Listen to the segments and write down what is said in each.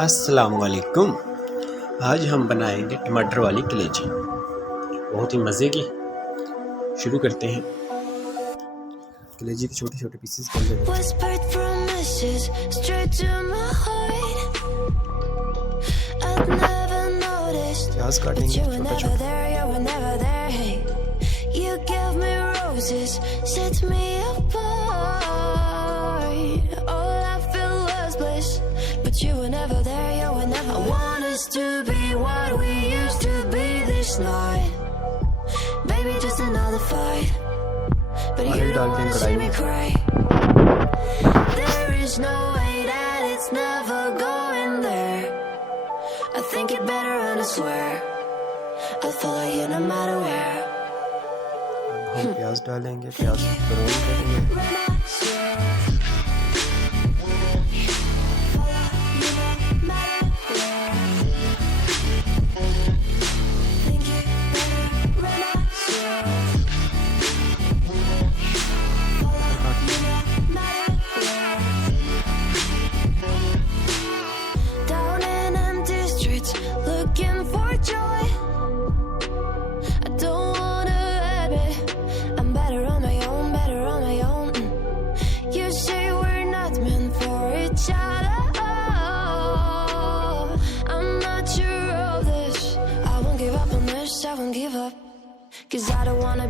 अस्सलाम वालेकुम। आज हम बनाएंगे टमाटर वाली कलेजी, बहुत ही मज़े की। शुरू करते हैं। कलेजी के छोटे छोटे पीसेस कर लेते हैं। प्याज काटेंगे छोटा छोटा। But you were never there, you were never. I want us to be what we used to be this night. Baby, just another fight. But you don't wanna see me cry. There is no way that it's never going there. I think it better and I swear I'll follow you no matter where. हम प्याज डालेंगे, प्याज brown करेंगे। Cause I don't wanna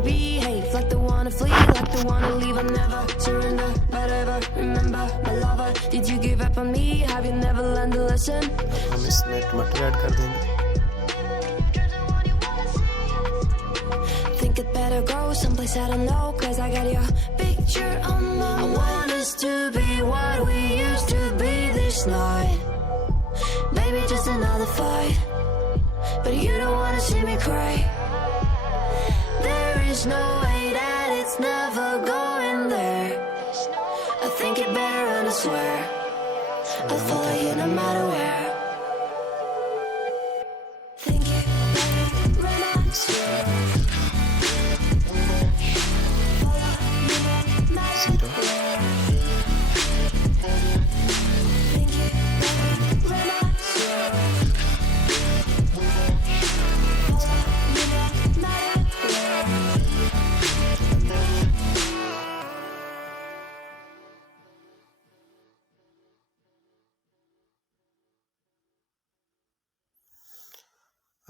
behave like the wanna flee, like the wanna leave. I'll never surrender, but ever remember my lover. Did you give up on me? Have you never learned a lesson? हम इसमें टमाटर add कर देंगे। Think it better go someplace I don't know. Cause I got your picture on my mind. I want us to be what we used to be this night. Baby, just another fight. But you don't wanna see me cry. There is no way that it's never going there. I think it better and I swear I'll follow you no matter where. Think it better right now.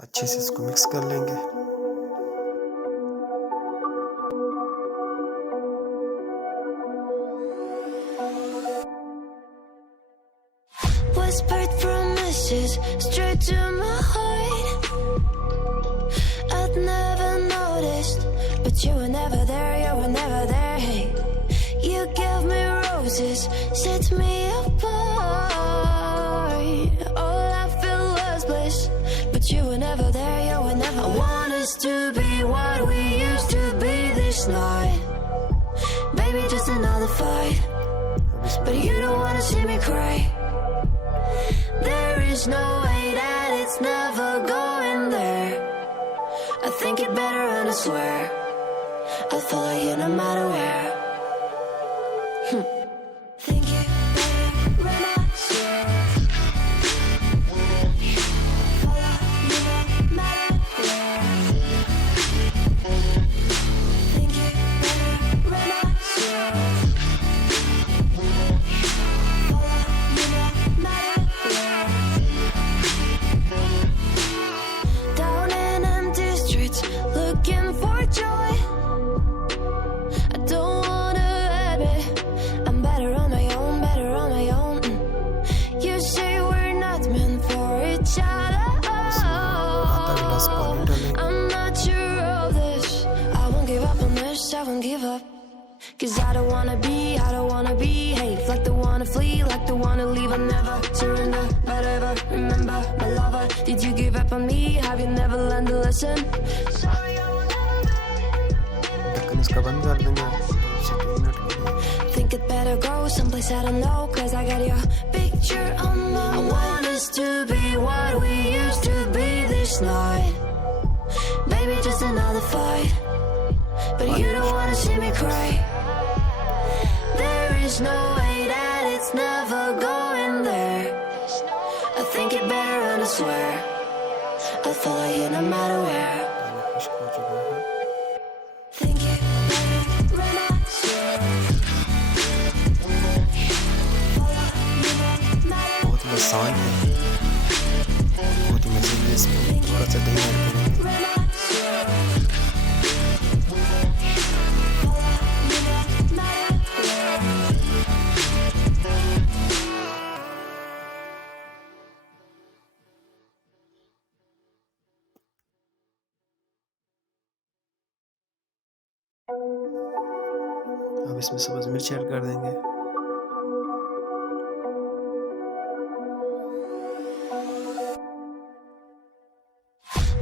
अच्छे से इसको mix कर लेंगे। Whispered promises straight to my heart. I'd never noticed, but you were never there, you were never there. Hey, you gave me roses, set me apart. All I feel was bliss, but you were never there, you were never. I want us to be what we used to be this night. Baby, just another fight. But you don't wanna see me cry. There is no way that it's never going there. I think it better and I swear I'll follow you no matter where. Think it better right now. Cause I don't wanna behave like the wanna flee, like the wanna leave. I'll never surrender, but ever remember my lover. Did you give up on me? Have you never learned a lesson? ढक्कन इसका बंद कर देंगे 2 minute के लिए। Think it better go someplace I don't know. Cause I got your picture on my mind. I want us to be what we used to be this night. Baby, just another fight. But you don't wanna see me cry. There is no way that it's never going there. I swear. I'll follow you no matter where. خشک ہو چکا ہے. Think it better when I swear. Follow you no matter. بہت ہی آسان ہے, بہت ہی مزے ہے. اس میں تھوڑا سا دہی ایڈ کریں گے. When I swear. Follow you no matter where. اب اس میں سبز مرچ ایڈ کر دیں گے.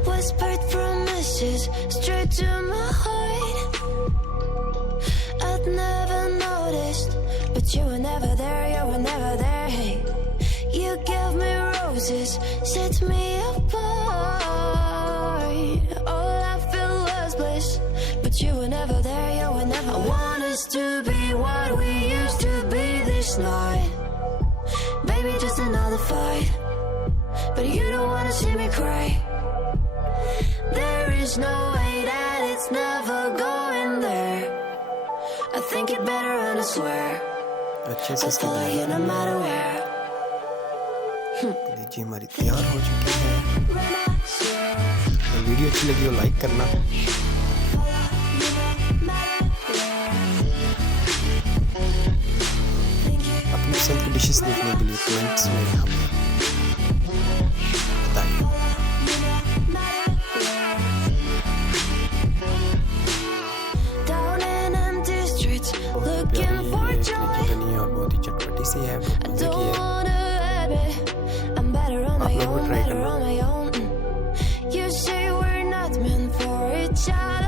Whispered promises straight to my heart. I'd never noticed, but you were never there, you were never there. Hey, you gave me roses, set me apart. All I feel was bliss, but you were never there, you were never. I want us to be what we used to be this night. Baby, just another fight, but you don't wanna see me cry. There is no way that it's never going there. I think it better and I swear. اچھے سے I'll اس کے follow you no matter where. کلیجی ہماری تیار ہو چکی ہے. When I swear. Video اچھی لگی ہو like کرنا. Follow you no matter where. Think it اپنی پسند کی ڈشز دیکھنے کے لیے کمنٹس میں ہمیں بتائیں. you no matter where. Down in empty streets, looking for کلیجی joy. بنی ہے اور بہت ہی چٹپٹی سی ہے, بہت مزے Don't کی ہے. wanna admit I'm better on my آپ لوگ own, بھی ٹرائی better کرنا. on my own. You say we're not meant for each other.